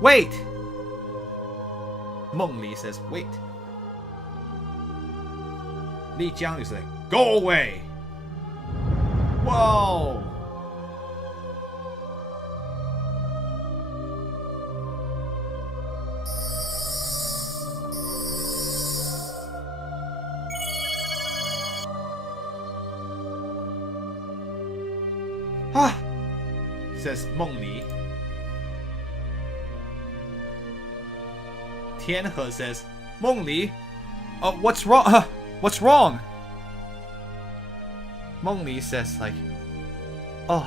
Wait! Meng Li says, wait. Li Jiang is like, go away! Whoa! Ah! Says Meng Li. Tianhe says, Meng Li, what's wrong? What's wrong? Meng Li says, like, oh.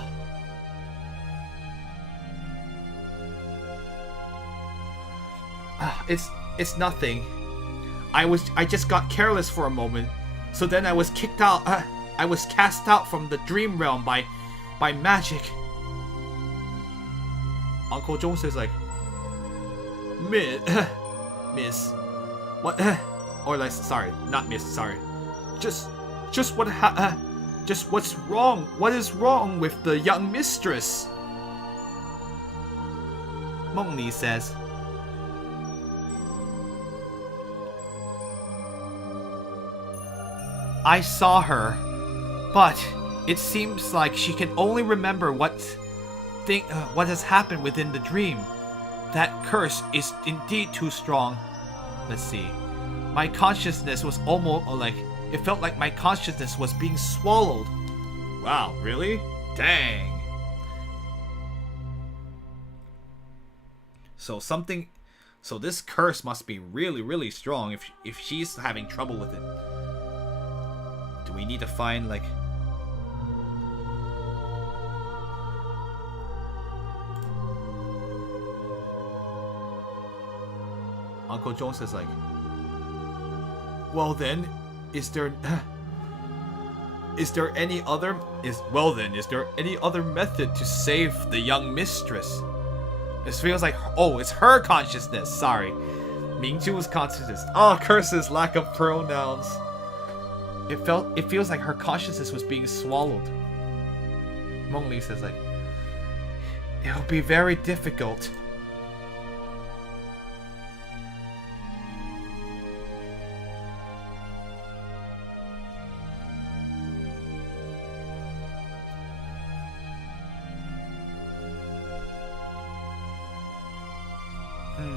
It's nothing. I just got careless for a moment. So then I was kicked out. I was cast out from the dream realm by magic. Uncle Zhou says, like, Miss, what? Or like, sorry, not Miss, sorry. Just what's wrong? What is wrong with the young mistress? Meng Li says, I saw her, but it seems like she can only remember what has happened within the dream. That curse is indeed too strong. Let's see. My consciousness was almost like... It felt like my consciousness was being swallowed. Wow, really? Dang. So this curse must be really, really strong if she's having trouble with it. Do we need to find, like... Uncle Jones is like, well then, is there any other method to save the young mistress? It feels like, oh, it's her consciousness. Sorry, Mingju's consciousness. Oh, curses, lack of pronouns. It feels like her consciousness was being swallowed. Meng Li says, like, it'll be very difficult.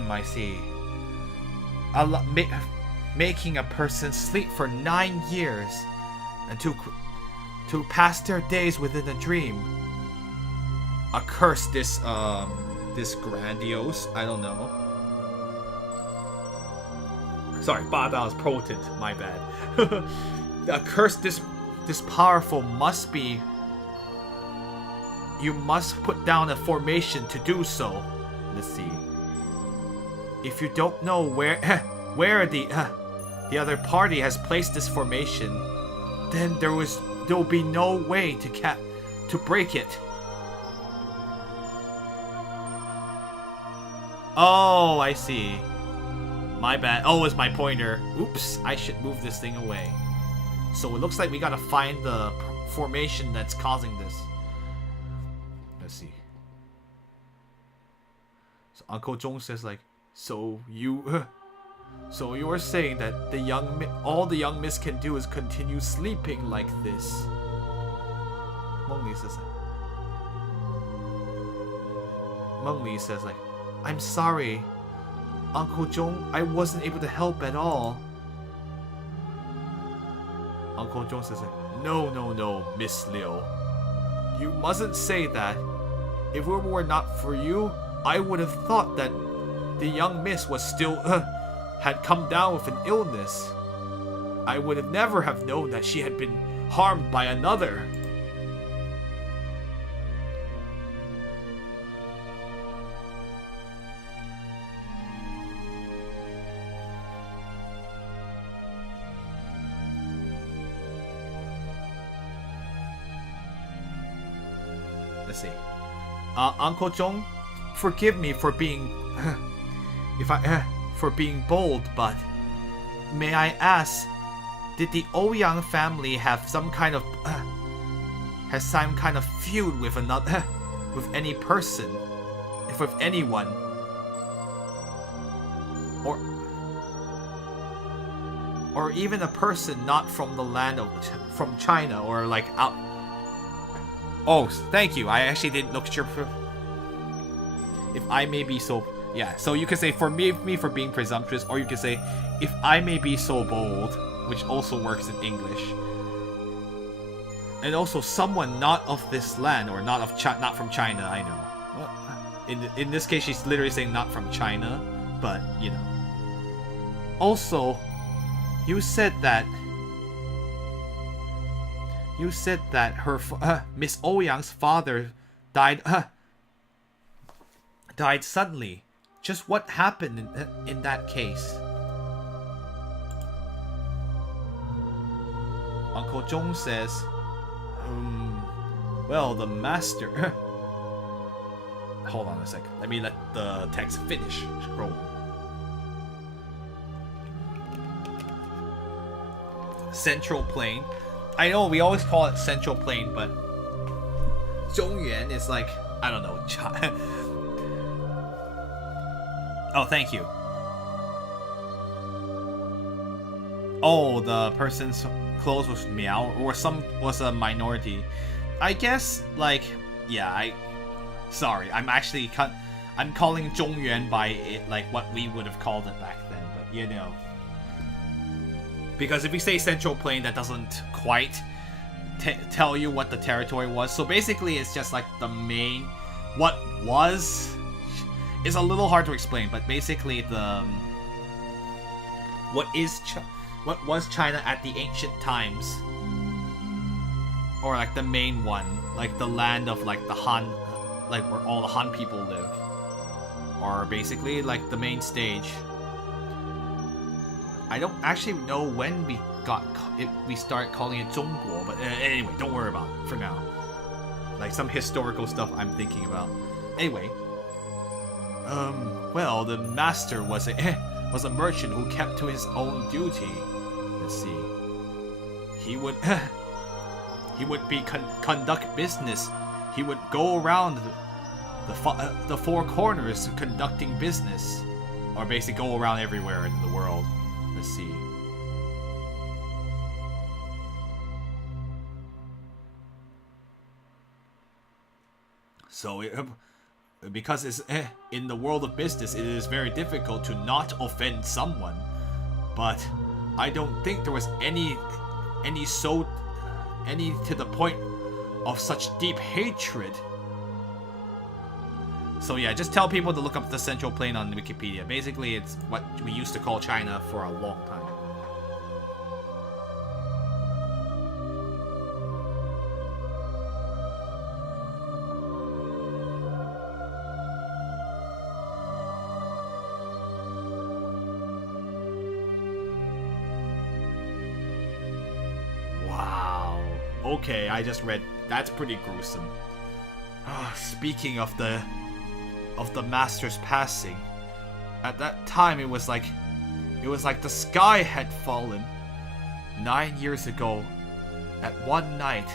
I see. Making a person sleep for 9 years and to pass their days within a dream. A curse this grandiose. I don't know. Sorry, Bada is potent. My bad. A curse this powerful must be. You must put down a formation to do so. Let's see. If you don't know where the other party has placed this formation, then there will be no way to break it. Oh, I see. My bad. Oh, it's my pointer. Oops, I should move this thing away. So it looks like we gotta find the formation that's causing this. Let's see. So Uncle Zhong says, like, so you're saying that all the young miss can do is continue sleeping like this? Meng Li says, like, I'm sorry, Uncle Zhong, I wasn't able to help at all. Uncle Zhong says, like, no, Miss Liu. You mustn't say that. If it were not for you, I would have thought that the young miss was still, had come down with an illness. I would have never have known that she had been harmed by another. Let's see. Uncle Zhong, forgive me for being... for being bold, but may I ask, did the Ouyang family have some kind of feud with another with any person, if with anyone? or even a person not from the land of from China or like out. Oh, thank you. I actually didn't look at your. If I may be so, yeah. So you could say forgive me for being presumptuous, or you could say if I may be so bold, which also works in English. And also someone not of this land or not from China. I know. Well, in this case, she's literally saying not from China, but you know. Also, you said that her Miss Ouyang's father died suddenly. Just what happened in that case? Uncle Zhou says, well, the master. Hold on a second. Let me let the text finish scrolling. Central Plain. I know we always call it Central Plain, but Zhongyuan is like, I don't know. Oh, thank you. Oh, the person's clothes was Miao or was a minority. I guess like sorry, I'm calling Zhongyuan by it like what we would have called it back then, but you know. Because if we say Central Plain, that doesn't quite tell you what the territory was. So basically, it's just like the main. What was is a little hard to explain, but basically what was China at the ancient times, or like the main one, like the land of like the Han, like where all the Han people live, or basically like the main stage. I don't actually know when we start calling it Zhongguo, but anyway, don't worry about it for now. Like some historical stuff I'm thinking about. Anyway, well, the master was a merchant who kept to his own duty. Let's see. He would conduct business. He would go around the four corners conducting business, or basically go around everywhere in the world. Let's see. So, because it's in the world of business, it is very difficult to not offend someone. But I don't think there was any to the point of such deep hatred. So yeah, just tell people to look up the Central Plain on Wikipedia. Basically, it's what we used to call China for a long time. Wow. Okay, I just read. That's pretty gruesome. Speaking of the master's passing, at that time it was like the sky had fallen. 9 years ago, at one night,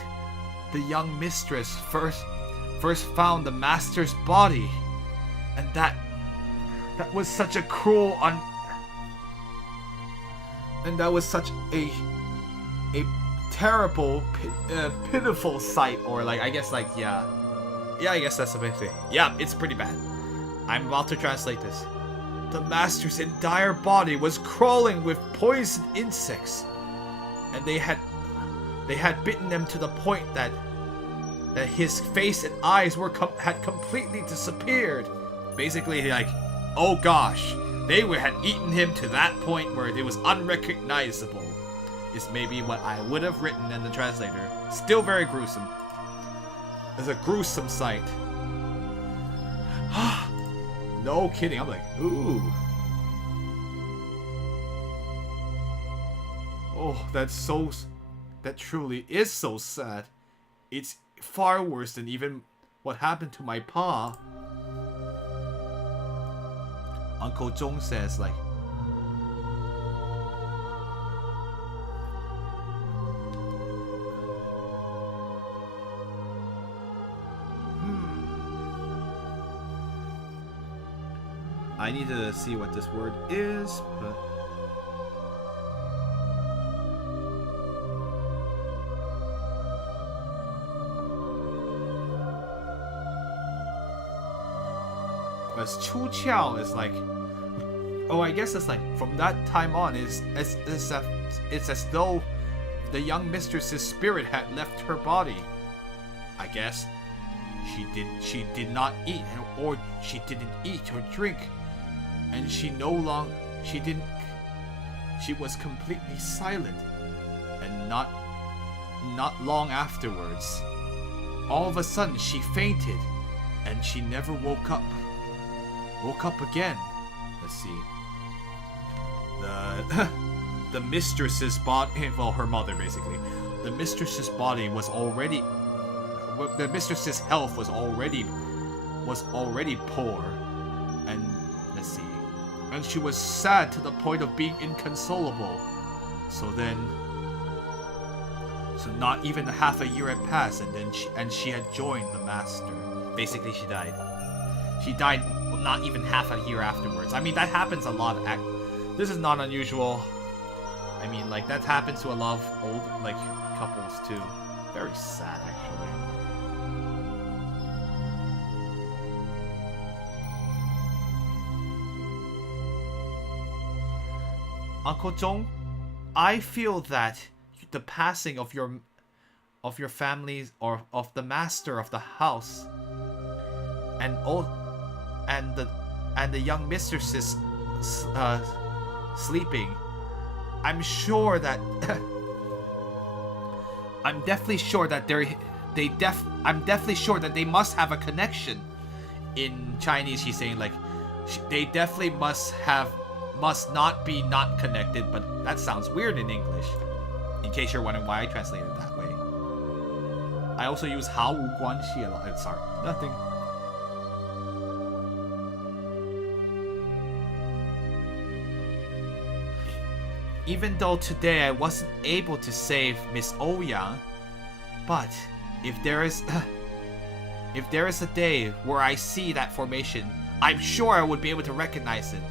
the young mistress first found the master's body, and that was such a cruel and that was such a terrible, pitiful sight, or like I guess like yeah, I guess that's the big thing. Yeah, it's pretty bad. I'm about to translate this. The master's entire body was crawling with poisoned insects, and they had bitten them to the point that his face and eyes had completely disappeared. Basically, like, oh gosh, had eaten him to that point where it was unrecognizable. Is maybe what I would have written in the translator. Still very gruesome. It's a gruesome sight. No kidding, I'm like, ooh. Oh, that truly is so sad. It's far worse than even what happened to my pa. Uncle Zhong says, like, I need to see what this word is, but... As Chu Qiao is like... Oh, I guess it's like, from that time on, it's as though the young mistress's spirit had left her body. I guess. She did not eat, or she didn't eat or drink. And she was completely silent. And not long afterwards, all of a sudden she fainted, and she never woke up again. Let's see. The mistress's body, well, her mother basically. The mistress's body was already, the mistress's health was already poor, and let's see, and she was sad to the point of being inconsolable. So not even half a year had passed, and she had joined the master. Basically, she died. She died not even half a year afterwards. I mean, that happens a lot. This is not unusual. I mean, like, that happens to a lot of old, like, couples too. Very sad, actually. Uncle Zhou, I feel that the passing of your family's, or of the master of the house, and the young mistress's sleeping, I'm sure that I'm definitely sure that they must have a connection. In Chinese, she's saying like they definitely must not be not connected, but that sounds weird in English. In case you're wondering why I translated it that way. I also use 毫无关系 a lot. Sorry, nothing. Even though today I wasn't able to save Miss Ouyang, but if there is a day where I see that formation, I'm sure I would be able to recognize it.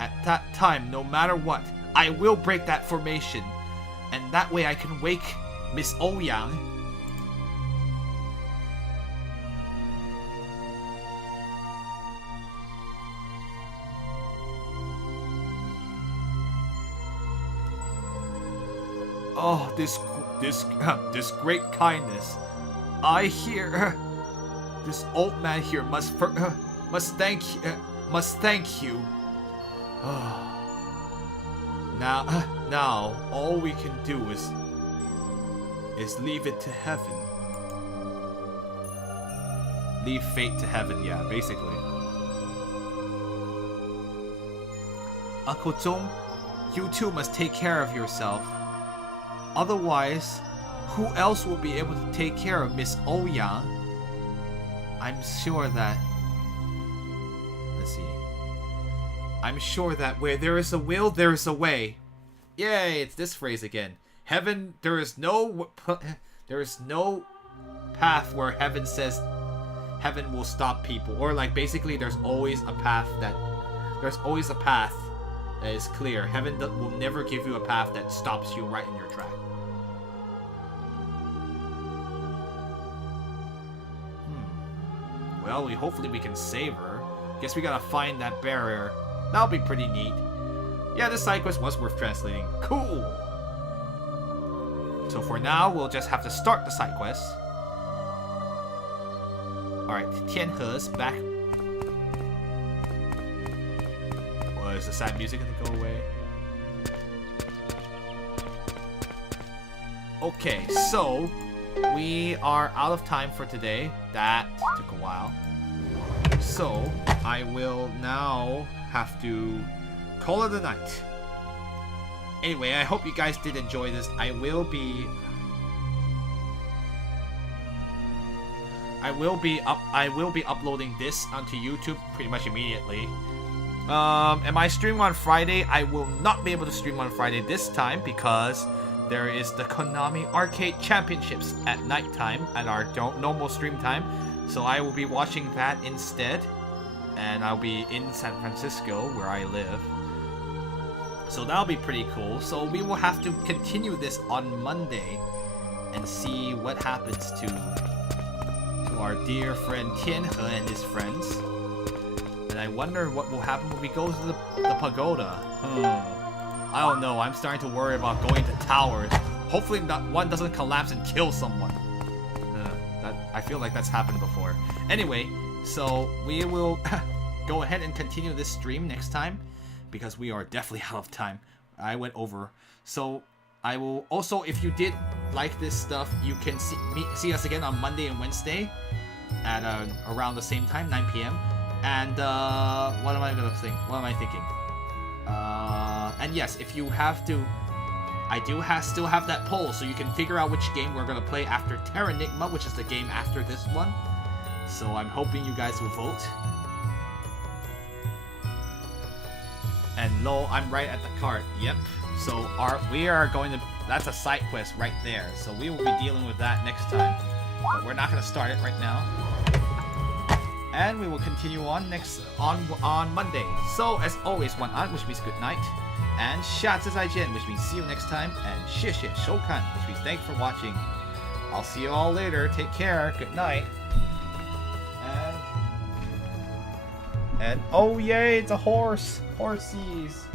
At that time, no matter what, I will break that formation, and that way I can wake Miss Ouyang. Oh, this great kindness. I hear this old man here must thank you. Now all we can do is leave it to heaven. Leave fate to heaven, yeah, basically. Uncle Zhou, you too must take care of yourself. Otherwise, who else will be able to take care of Miss Ouyang? I'm sure that... Let's see. I'm sure that where there is a will, there is a way. Yay, it's this phrase again. Heaven, there is no path where heaven says heaven will stop people. Or like basically there's always a path that is clear. Heaven will never give you a path that stops you right in your track. Well, hopefully we can save her. Guess we gotta find that barrier. That'll be pretty neat. Yeah, this side quest was worth translating. Cool! So for now, we'll just have to start the side quest. Alright, Tianhe's back. Well, is the sad music gonna go away? Okay, so we are out of time for today. That took a while. So I will now have to call it a night. Anyway, I hope you guys did enjoy this. I will be uploading this onto YouTube pretty much immediately. Am I streaming on Friday? I will not be able to stream on Friday this time because there is the Konami Arcade Championships at nighttime at our normal stream time. So I will be watching that instead. and I'll be in San Francisco where I live. So that'll be pretty cool. So we will have to continue this on Monday and see what happens to our dear friend Tianhe and his friends. And I wonder what will happen when we go to the pagoda. I don't know. I'm starting to worry about going to towers. Hopefully one doesn't collapse and kill someone. I feel like that's happened before. Anyway, so we will go ahead and continue this stream next time because we are definitely out of time. I went over. So I will also, if you did like this stuff, you can see us again on Monday and Wednesday at around the same time, 9 p.m. And what am I thinking? And yes, if you have to, I do still have that poll, so you can figure out which game we're gonna play after Terranigma, which is the game after this one. So I'm hoping you guys will vote. And lol, I'm right at the cart. Yep. So we are going to. That's a side quest right there. So we will be dealing with that next time. But we're not gonna start it right now. And we will continue on on Monday. So as always, 晚安 which means good night, and 下次再见 which means see you next time, and 谢谢收看 which means thanks for watching. I'll see you all later. Take care. Good night. And oh yay, it's a horse. Horsies.